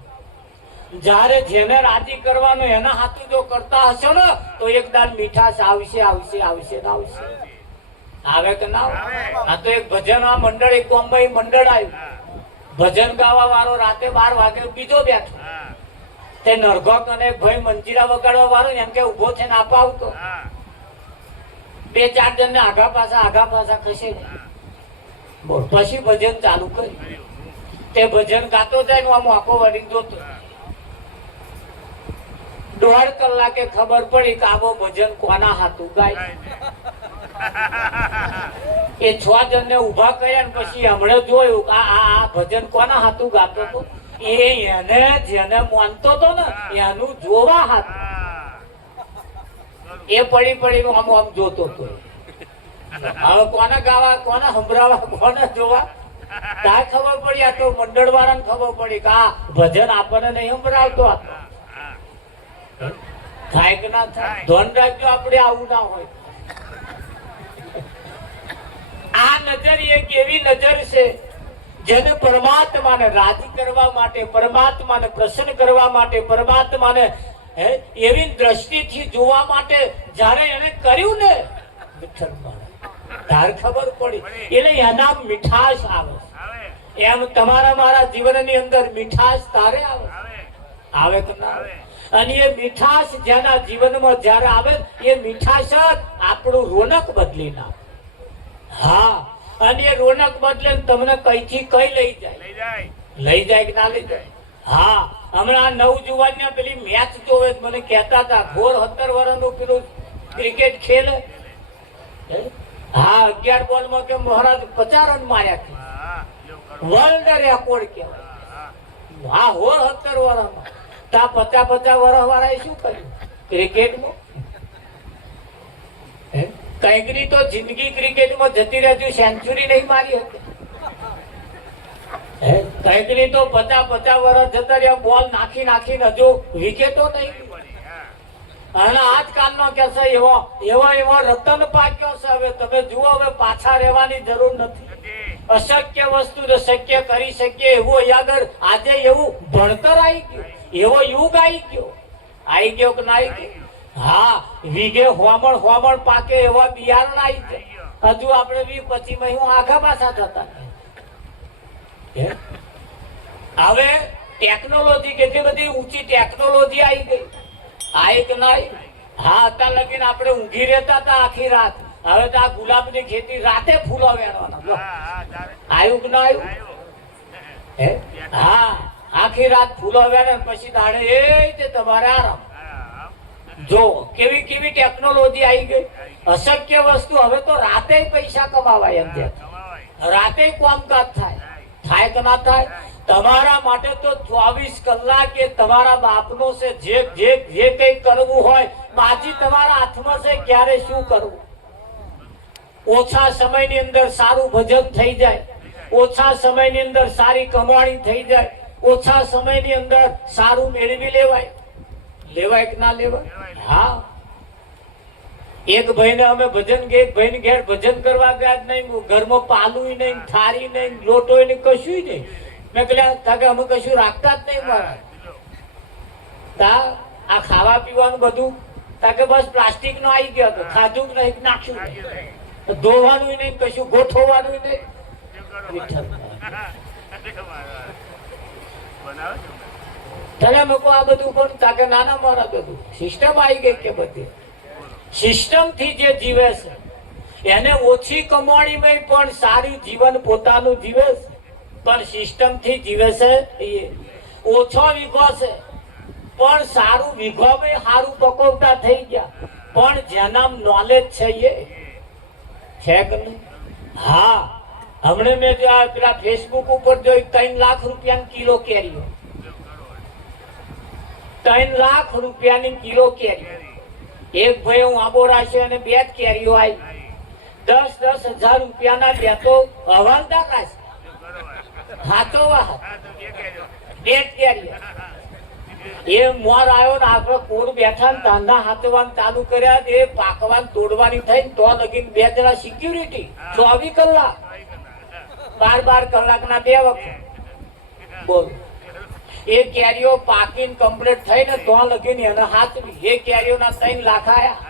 જ્યારે જેને રાજી કરવાનું એના હાથું જો કરતા હશો ને તો એક દાન મીઠાશ આવશે આવશે આવશે ને આવશે. આવે કે ના આવે? આ તો એક ભજન આ મંડળ, એક બોમ્બે મંડળ આવ્યું, ભજન ગાવા વાળો રાતે 12 વાગે બીજો બેઠો. તે નરગોક અને ભાઈ મંજીરા વગાડવા વાળો એમ કે ઉભો થઈને આપવા આવતો. 2-4 જણને આગા પાછા ખસે. પછી ભજન ચાલુ કર્યું. તે ભજન ગાતો જાય આમ આંખો વળી જોતો. 1.5 કલાકે ખબર પડી કે આવો ભજન કોના હાથું ગાય. એ 6 જણને ઉભા કર્યા ને પછી હમણે જોયું કે આ ભજન કોના હાથું ગાતો હતો. એને જેને માનતો હતો ને એનું જોવા હાથ. એ પડી આમ જોતો હતો. હવે કોને ગાવા, કોને સંભળાવા, કોને જોવા? ત્યાં ખબર પડી આ તો મંડળ વાળાને ખબર પડી કે આ ભજન આપણને નહીં સંભળાવતો. થાય કે ના થાય? ધન રાખજો, આપણે આવું ના હોય. આ નજર એક એવી નજર છે જેને પરમાત્માને રાજી કરવા માટે, પરમાત્માને પ્રસન્ન કરવા માટે, પરમાત્માને એવી દ્રષ્ટિથી જોવા માટે જ્યારે એને કર્યું ને તાર ખબર પડી. એટલે એના મીઠાશ આવે. એમ તમારા મારા જીવનની અંદર મીઠાશ તારે આવે. આવે કે ના આવે? અને એ મીઠાશ જેના જીવનમાં જ્યારે આવે એ મીઠાશ જ આપણું રોનક બદલી નાખે. હા, અને એ રોનક બદલે તમને કઈથી કઈ લઈ જાય કે ના લઈ જાય? હા, હમણાં નવજુવાન ને પેલી મેચ જોવે મને કહેતા હતા, ઘોર 17 વર્ષનું પેલું ક્રિકેટ ખેલે. હા, 11 બોલમાં કે મહારાજ 50 રન માર્યા, વર્લ્ડ રેકોર્ડ કહેવાય. હા, ઘોર 17 વર્ષમાં તા 50 વર્ષ વાળાએ શું કર્યું ક્રિકેટમાં? કંઈકની તો જિંદગી ક્રિકેટમાં જતી રહેતી, સેન્ચુરી નહીં મારી હતી. કંઈકની તો 50 વર્ષ જતા રહ્યા, બોલ નાખીને હજુ વિકેટો નહીં. અને આજકાલનો કે છે એવો રતન પાક્યો છે. હવે તમે જુઓ, હવે પાછા રહેવાની જરૂર નથી. અશક્ય વસ્તુ શક્ય કરી શકીએ એવું આગળ આજે એવું ભણતર આવી ગયું, એવો યુગ આવી ગયો કે ના આવી ગયો? હા, વીઘે હોમણ પાકે એવા બિયારણ આવી જાય. હજુ આપણે 20-25 હું આખા પાછા થતા. હવે ટેકનોલોજી કેટલી બધી ઊંચી ટેકનોલોજી આવી ગઈ. આઈ કે ના? હા, અત્યાર લગીને આપણે ઊંઘી રહેતા હતા આખી રાત. હવે તો આ ગુલાબની ખેતી રાતે ફૂલો વેરવાના. આવ્યું કે ના આવ્યું? હા, આખી રાત ફૂલો વેરે પછી દાડે એ તમારે આરામ. જો કેવી ટેકનોલોજી આવી ગઈ. અશક્ય વસ્તુ હવે તો રાતે પૈસા કમાવાય. એમ છે રાતે કામકાજ થાય કે ના થાય? તમારા માટે તો 24 કલાક એ તમારા બાપનો છે. જે કઈ કરવું હોય બાજી તમારા હાથમાં છે. ક્યારે શું કરવું? ઓછા સમયની અંદર સારું ભજન થઈ જાય, ઓછા સમયની અંદર સારી કમાણી થઈ જાય, ઓછા સમયની અંદર સારું મેળવી લેવાય કે ના લેવાય? હા, એક ભાઈને અમે એક ભાઈને ઘેર ભજન કરવા ગયા જ નહીં. ઘરમાં પાલું નહીં, થાળી નહીં, લોટો નહીં, કશું નહીં. મેં કહ્યા કે અમે કશું રાખતા જ નહીં મારા. આ ખાવા પીવાનું બધું કે બસ પ્લાસ્ટિક નો આવી ગયો હતો. ખાધું નહીં, નાખ્યું નહીં, ધોવાનું નહીં, કશું ગોઠવવાનું નહીં. તને મૂકો આ બધું પણ તાકે નાના મારા બધું સિસ્ટમ આવી ગઈ કે બધી સિસ્ટમ થી જે જીવે છે એને ઓછી કમાણીમાં પણ સારું જીવન પોતાનું જીવે છે. પણ સિસ્ટમ થી જીવે છે. ઓછો વીઘો છે પણ સારું વીઘોમાં સારું પકવતા થઈ ગયા. પણ જેના નોલેજ છે એ છે કે નહીં? હા, હમણે મેં જો પેલા ફેસબુક ઉપર જોઈ 3 લાખ રૂપિયાની કિલો કેરીઓ, 3 લાખ રૂપિયાની કિલો કેરીઓ. એક ભાઈ હું આબોરા છે અને 2 જ કેરીઓ આવી. 10,000 રૂપિયાના 2 તો હવાલદાર છે. હાથો વાહ 2 કેરીઓ. એ મોર આવ્યો ને આપણે કોર બેઠા ને ધંધા હાથવાનું ચાલુ કર્યા. એ પાકવાની તોડવાની થઈ તો લગીને 2 જણા સિક્યુરિટી 24 કલાક 12 કલાકના 2 વખત. બોલ, એ કેરીઓ પાકીને કમ્પ્લીટ થઈ ને તો લગીને એને હાથવી. એ કેરીઓના 3 લાખ આયા.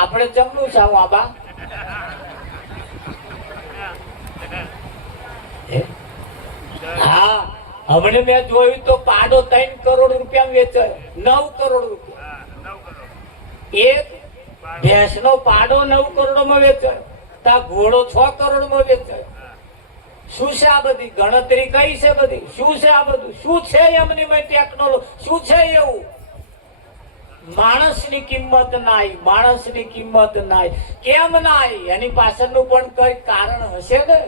આપણે જમનું છે આબા. હા, હમણે મેં જોયું તો પાડો 3 કરોડ રૂપિયા વેચાયો. 9 કરોડ રૂપિયા. એક ભેંસનો પાડો 9 કરોડમાં વેચાયો. તા ઘોડો 6 કરોડમાં વેચાયો. શું છે આ બધી ગણતરી? કઈ છે બધી? શું છે આ બધું? શું છે એમની ટેકનોલોજી? શું છે એવું? માણસની કિંમત નાય, માણસની કિંમત નાય. કેમ નાય? એની પાછળનું પણ કઈ કારણ હશે ને?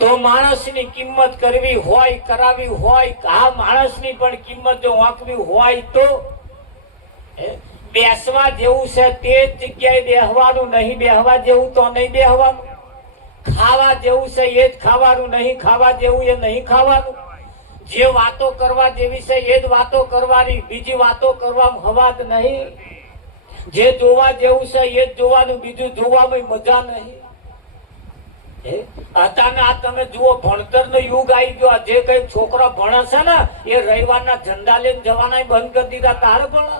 તો માણસની કિંમત કરવી હોય, કરાવી હોય, આ માણસની પણ કિંમત જો આંકવી હોય તો બેસવા જેવું છે તે જ જગ્યાએ બેહવાનું, નહીં બેહવા જેવું તો નહીં બેહવાનું. ખાવા જેવું છે એ જ ખાવાનું, નહીં ખાવા જેવું એ નહીં ખાવાનું. જે વાતો કરવા જેવી છે એ જ વાતો કરવાની, બીજી વાતો કરવામાં હવાદ નહીં. જે જોવા જેવું છે એ જ જોવાનું, બીજું જોવામાં મજા નહીં. અત્યારના તમે જુઓ ભણતરનો યુગ આવી ગયો. જે કઈ છોકરા ભણે છે ને એ રવિવારના ઝંડા લઈને જવાના બંધ કરી દીધા. તારે ભણે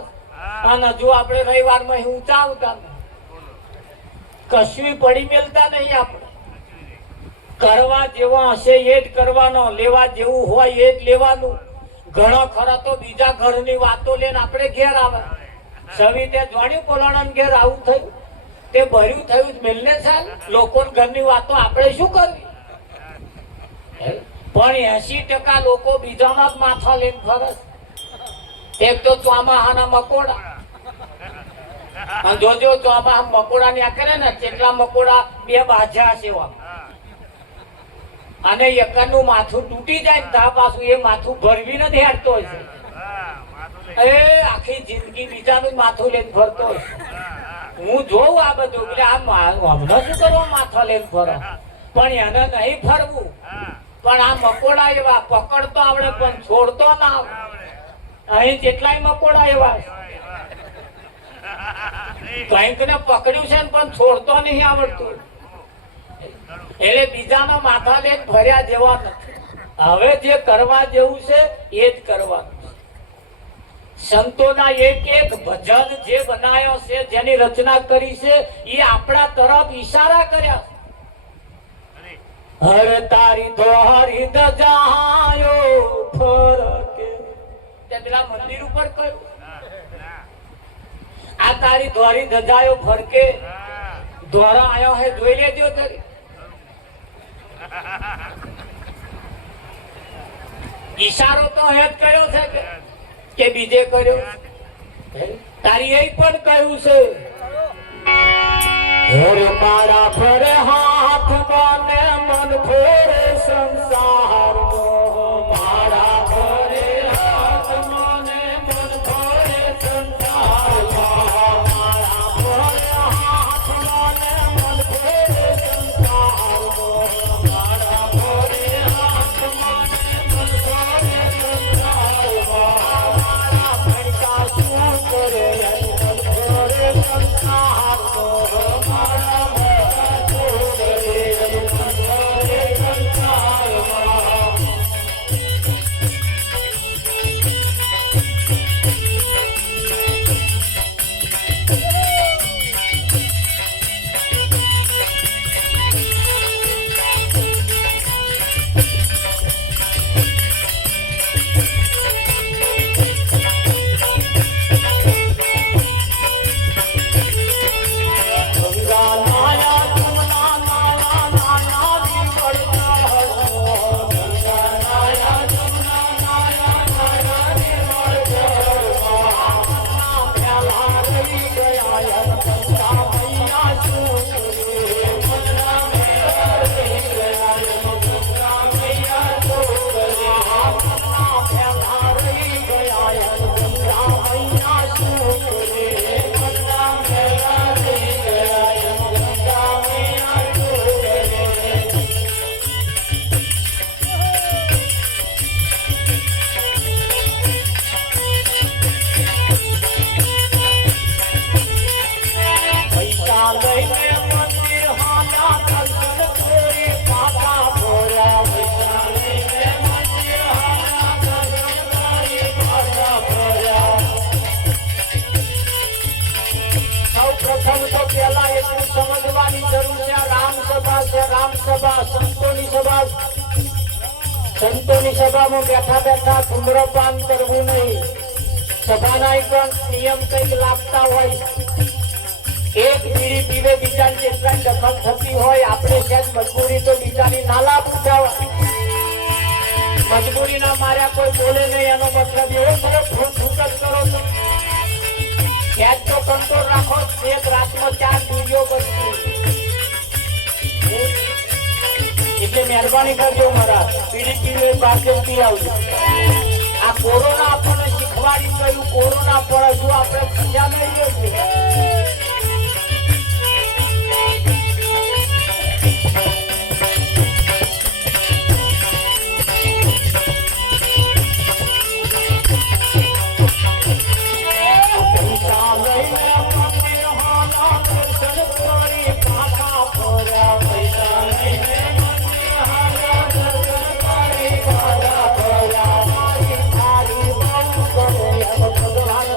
અને જો આપણે રવિવારમાં ઊંચા આવતા કશું પડી મેલતા નહીં. આપણે કરવા જેવા હશે એ જ કરવાનો, લેવા જેવું હોય એ જ લેવાનું. ઘણા ખરા તો બીજા ઘરની વાતો લઈને આપણે ઘેર આવે. સવિતે જોડ્યું પોલાણા ઘેર આવું થયું, તે ભર્યું થયું જ મિલને સાહેબ. લોકો ઘરની વાતો આપણે શું કરવી? પણ 80% લોકો બીજાના જ માથા લઈને ફરે. એક તો ચોમાહાના મકોડા, જોજો ચોમા મકોડા ને કરે ને કેટલા મકોડા બે બાજા સેવા, અને એકનું માથું તૂટી જાય ને તા પાછું એ માથું ભરવી નથી હેડતો છે. એ આખી જિંદગી બીજાનું માથું લઈને ફરતો હોય. હું જોઉં આ બધું એટલે હમણાં શું કરવા માથા લઈને ફરો, પણ એને નહીં ફરવું. પણ આ મકોડા એવા પકડતો આવડે પણ છોડતો ના આવડે. અહીં જેટલાય મકોડા એવા કંઈક ને પકડ્યું છે પણ છોડતો નહીં આવડતું. એટલે બીજાના માથા લઈને ફર્યા જેવા નથી. હવે જે કરવા જેવું છે એ જ કરવાનું. સંતોના એક એક ભજન જે બનાવ્યો છે, જેની રચના કરી છે, એ આપણા તરફ ઈશારા કર્યા. હર તારી દ્વારી દજાયો ફરકે, તે પેલા મંદિર ઉપર કહ્યું, આ તારી દ્વારી દજાયો ફરકે, દ્વારા આયો હે જોઈ લેજો તારી. ઈશારો તો હે જ કર્યો છે કે બીજે કર્યો? તારી એ પણ કહ્યું છે, હરે મારા ફરે હાથ માને મન ફોરે સંસાર. મારા ફરે હાથ માને મન ફોરે સંસાર. મારા ફરે હાથ માને મન ફોરે સંસાર. મારા ફરે હાથ માને મન ફોરે સંસાર. મારા ભણકા શું કરે મન ફોરે સંસાર. સંતોની સભામાં બેઠા બેઠા ધૂમ્રપાન કરવું નહીં. સભાના નિયમ કઈક લાગતા હોય, એક બીડી પીવે બીજાની જેટલા દખલ થતી હોય, આપણે ક્યાંક મજબૂરી તો બીજાની ના લાભ ઉઠાવવા. મજબૂરી ના માર્યા કોઈ બોલે નહીં, એનો મતલબ એવો કરો ફૂટ કરો તો ક્યાંક તો કંટ્રોલ રાખો. એક રાતમાં 4 દુરીઓ બનતી, એટલે મહેરબાની કરજો મારા પીડી પીવે બાજુથી આવજો. આ કોરોના આપણને શીખવાડી ગયું, કોરોના પર હજુ આપણે સમજ્યા નહીં. ભગવાન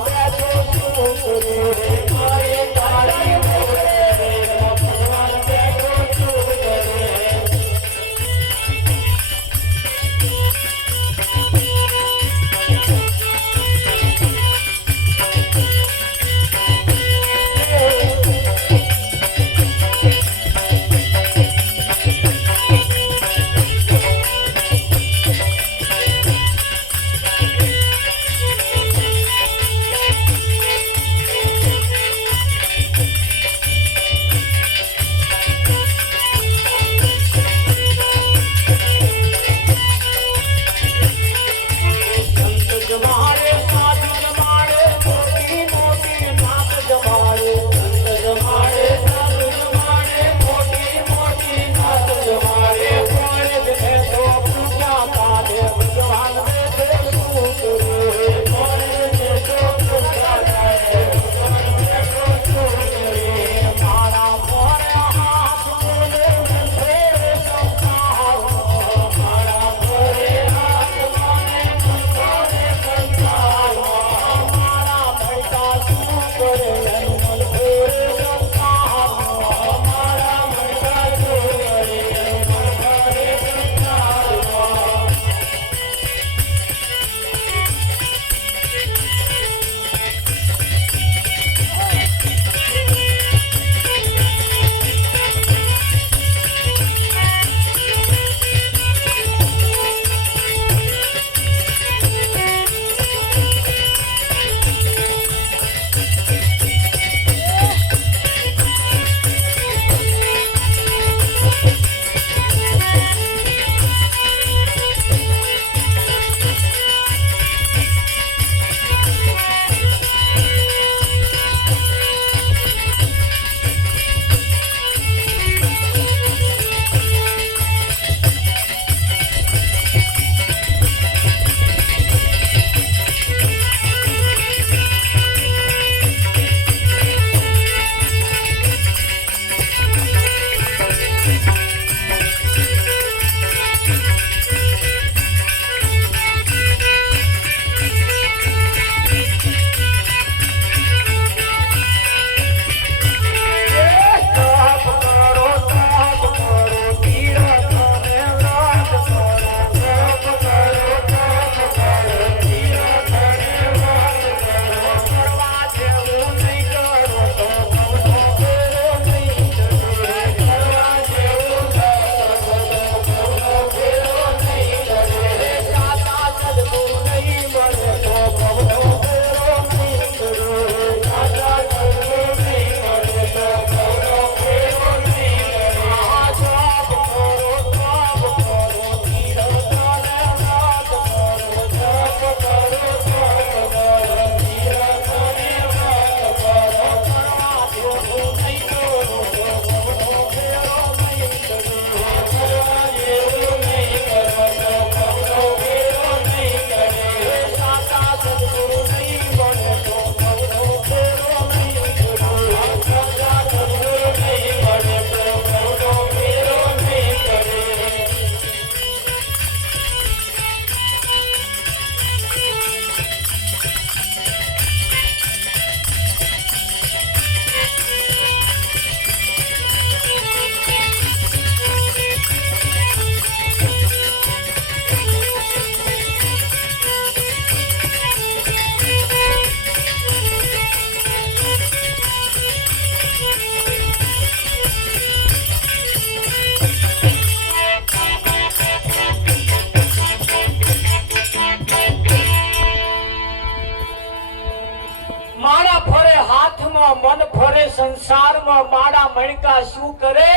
સંસારમાં માડા મણકા શું કરે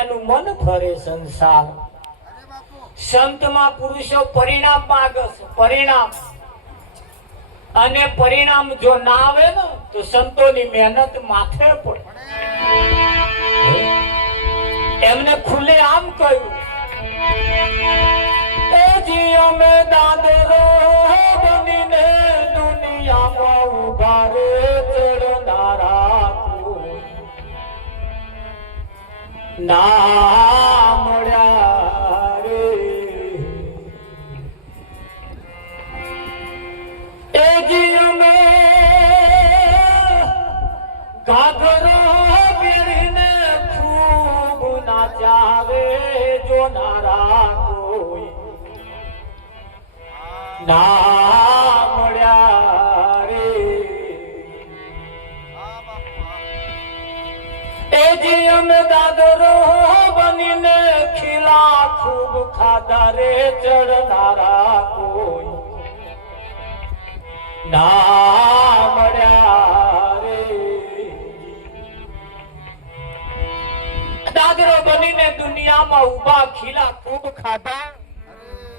એનું મન ફરે સંસાર. સંતમાં પુરુષો પરિણામ માગે છે, પરિણામ. અને પરિણામ જો ના આવે ને તો સંતોની મહેનત માથે પડે. એમને ખુલ્લે આમ કહ્યું, એ જી અમે દાદરો બનીને દુનિયામાં ઉભા રે ચડનારા ના મળ્યા રે. એ જી અમે ગાગરો પહેરીને ખૂબ નાચ્યા રે જોનારા કોઈ ના મળ્યા રે. એ જી અમે દાદરો બનીને ખીલા ખૂબ ખાધા રે ચડનારા કોઈ ના મળ્યા રે. દાદરો બનીને દુનિયામાં ઉભા ખીલા ખૂબ ખાધા